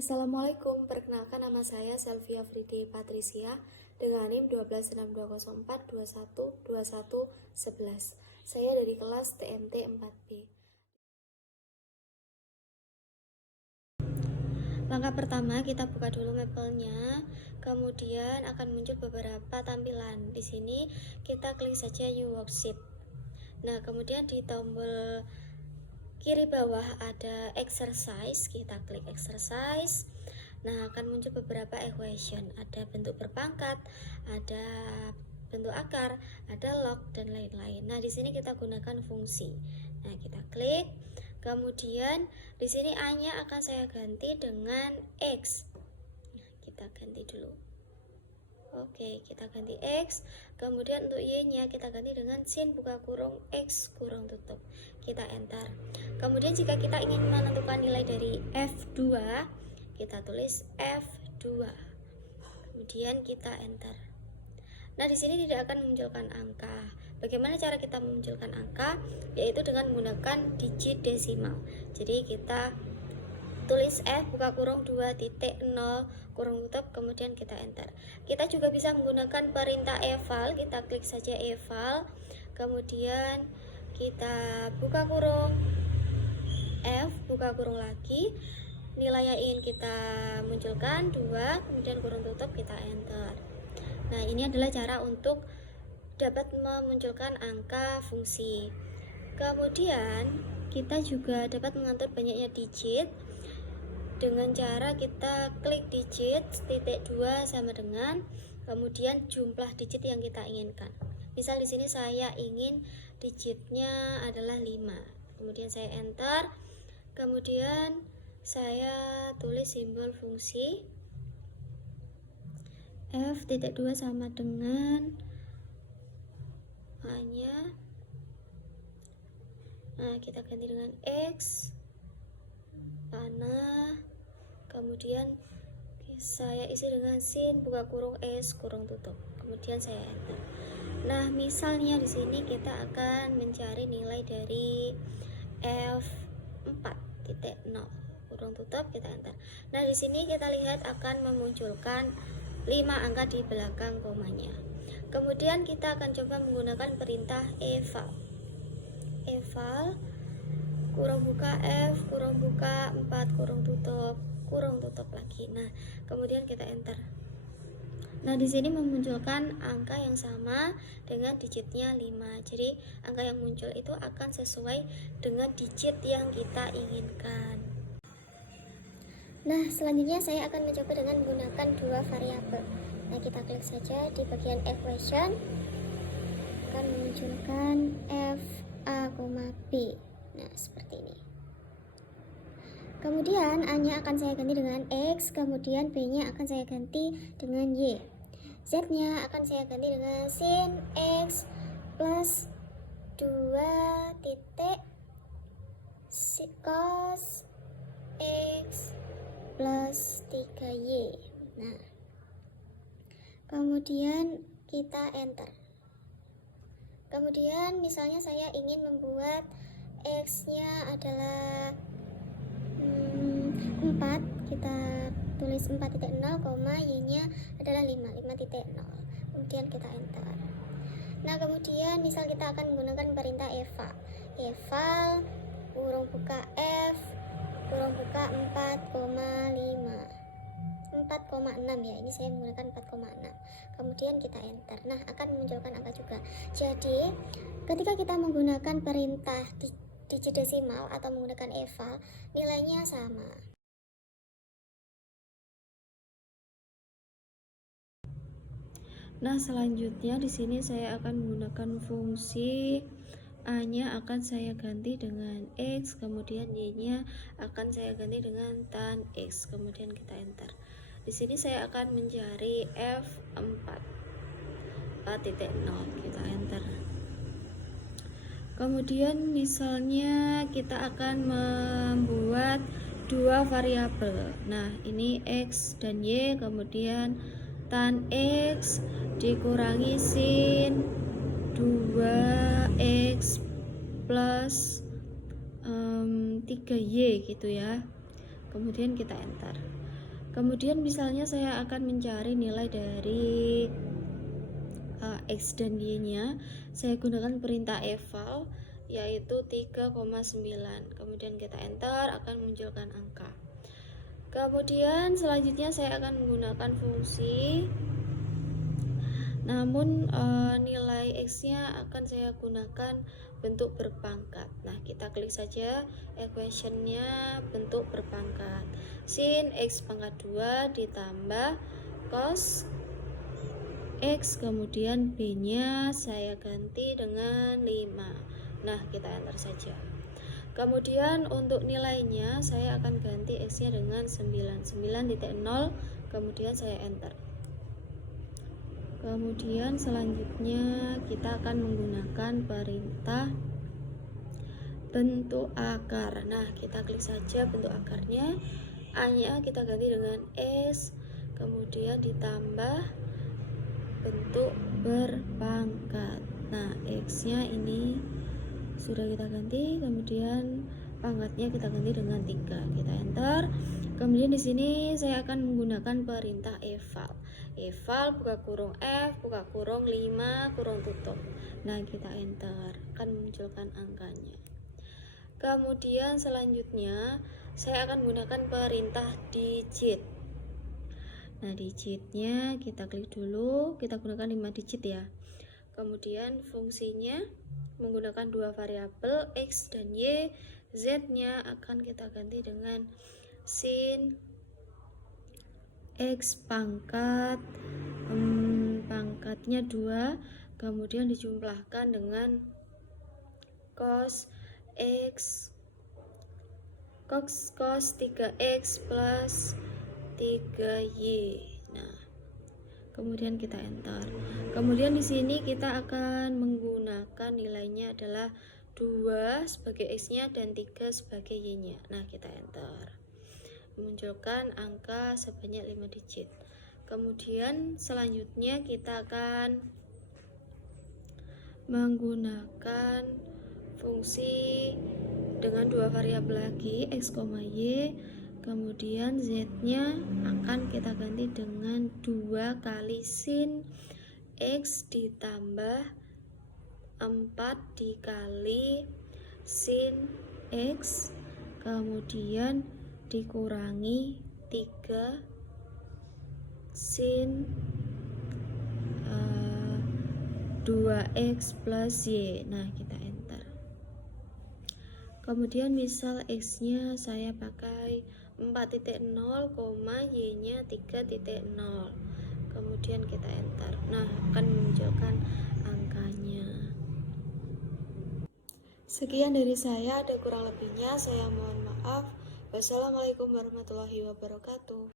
Assalamualaikum, perkenalkan nama saya Selvia Fridi Patricia dengan NIM 12204212111. Saya dari kelas TMT 4B. Langkah pertama, kita buka dulu mapelnya, kemudian akan muncul beberapa tampilan. Di sini kita klik saja New Worksheet. Nah, kemudian di tombol kiri bawah ada exercise, kita klik exercise. Nah, akan muncul beberapa equation, ada bentuk berpangkat, ada bentuk akar, ada log dan lain-lain. Nah, di sini kita gunakan fungsi. Nah, kita klik. Kemudian di sini A-nya akan saya ganti dengan X. Nah, kita ganti dulu. Oke, kita ganti X. Kemudian untuk Y-nya kita ganti dengan sin buka kurung X kurung tutup. Kita enter. Kemudian jika kita ingin menentukan nilai dari F2, kita tulis F2. Kemudian kita enter. Nah, di sini tidak akan memunculkan angka. Bagaimana cara kita memunculkan angka? Yaitu dengan menggunakan digit desimal. Jadi kita tulis F buka kurung 2.0 kurung tutup, kemudian kita enter. Kita juga bisa menggunakan perintah eval. Kita klik saja eval, kemudian kita buka kurung F buka kurung lagi, nilai yang ingin kita munculkan 2, kemudian kurung tutup, kita enter. Nah, ini adalah cara untuk dapat memunculkan angka fungsi. Kemudian kita juga dapat mengatur banyaknya digit dengan cara kita klik digit titik 2 sama dengan kemudian jumlah digit yang kita inginkan. Misal di sini saya ingin digitnya adalah 5. Kemudian saya enter. Kemudian saya tulis simbol fungsi F.2 sama dengan A-nya. Nah, kita ganti dengan X panah, kemudian saya isi dengan sin buka kurung S kurung tutup, kemudian saya enter. Nah, misalnya di sini kita akan mencari nilai dari F4.0 kurung tutup, kita enter. Nah, di sini kita lihat akan memunculkan 5 angka di belakang komanya. Kemudian kita akan coba menggunakan perintah eval. Eval kurung buka F kurung buka 4 kurung tutup lagi. Nah, kemudian kita enter. Nah, di sini memunculkan angka yang sama dengan digitnya 5. Jadi angka yang muncul itu akan sesuai dengan digit yang kita inginkan. Nah, selanjutnya saya akan mencoba dengan menggunakan 2 variabel. Nah, kita klik saja di bagian equation, akan memunculkan F A, B. Nah, seperti ini. Kemudian A-nya akan saya ganti dengan X, kemudian B-nya akan saya ganti dengan Y. Z-nya akan saya ganti dengan sin X plus 2 titik cos X plus 3Y. Nah, kemudian kita enter. Kemudian misalnya saya ingin membuat X-nya adalah 4, kita tulis 4.0, Y-nya adalah 5.0. Kemudian kita enter. Nah, kemudian misal kita akan menggunakan perintah eval. Eval kurung buka F kurung buka 4,6 ya, ini saya menggunakan 4,6. Kemudian kita enter. Nah, akan memunculkan angka juga. Jadi ketika kita menggunakan perintah digit desimal atau menggunakan eval, nilainya sama. Nah, selanjutnya di sini saya akan menggunakan fungsi A-nya akan saya ganti dengan X, kemudian Y-nya akan saya ganti dengan tan X, kemudian kita enter. Di sini saya akan mencari F4.0, kita enter. Kemudian misalnya kita akan membuat 2 variabel. Nah, ini X dan Y, kemudian tan X dikurangi sin 2X plus 3Y gitu ya. Kemudian kita enter. Kemudian misalnya saya akan mencari nilai dari X dan Y nya, saya gunakan perintah eval yaitu 3,9. Kemudian kita enter, akan munculkan angka. Kemudian selanjutnya saya akan menggunakan fungsi, namun nilai X nya akan saya gunakan bentuk berpangkat. Nah, kita klik saja equation-nya bentuk berpangkat. Sin X pangkat 2 ditambah cos X, kemudian B nya saya ganti dengan 5. Nah, kita enter saja. Kemudian untuk nilainya saya akan ganti X nya dengan 9.0, kemudian saya enter. Kemudian selanjutnya kita akan menggunakan perintah bentuk akar. Nah, kita klik saja bentuk akarnya. A nya kita ganti dengan S, kemudian ditambah bentuk berpangkat. Nah, X nya ini sudah kita ganti, kemudian pangkatnya kita ganti dengan 3. Kita enter. Kemudian di sini saya akan menggunakan perintah eval. Eval buka kurung F buka kurung 5 kurung tutup. Nah, kita enter, akan munculkan angkanya. Kemudian selanjutnya saya akan menggunakan perintah digit. Nah, digitnya kita klik dulu, kita gunakan 5 digit ya. Kemudian fungsinya menggunakan dua variabel X dan Y. Z nya akan kita ganti dengan sin X pangkat pangkatnya 2, kemudian dijumlahkan dengan cos X cos 3X plus 3Y. Nah, kemudian kita enter. Kemudian di sini kita akan menggunakan nilainya adalah 2 sebagai X-nya dan 3 sebagai Y-nya. Nah, kita enter. Munculkan angka sebanyak 5 digit. Kemudian selanjutnya kita akan menggunakan fungsi dengan dua variabel lagi X, Y. Kemudian Z-nya akan kita ganti dengan 2 kali sin X ditambah 4 dikali sin X, kemudian dikurangi 3 sin 2X plus Y. Nah, kita enter. Kemudian misal X nya saya pakai 4.0, Y nya 3.0. Kemudian kita enter. Nah, akan menunjukkan angkanya. Sekian dari saya, ada kurang lebihnya saya mohon maaf. Wassalamualaikum warahmatullahi wabarakatuh.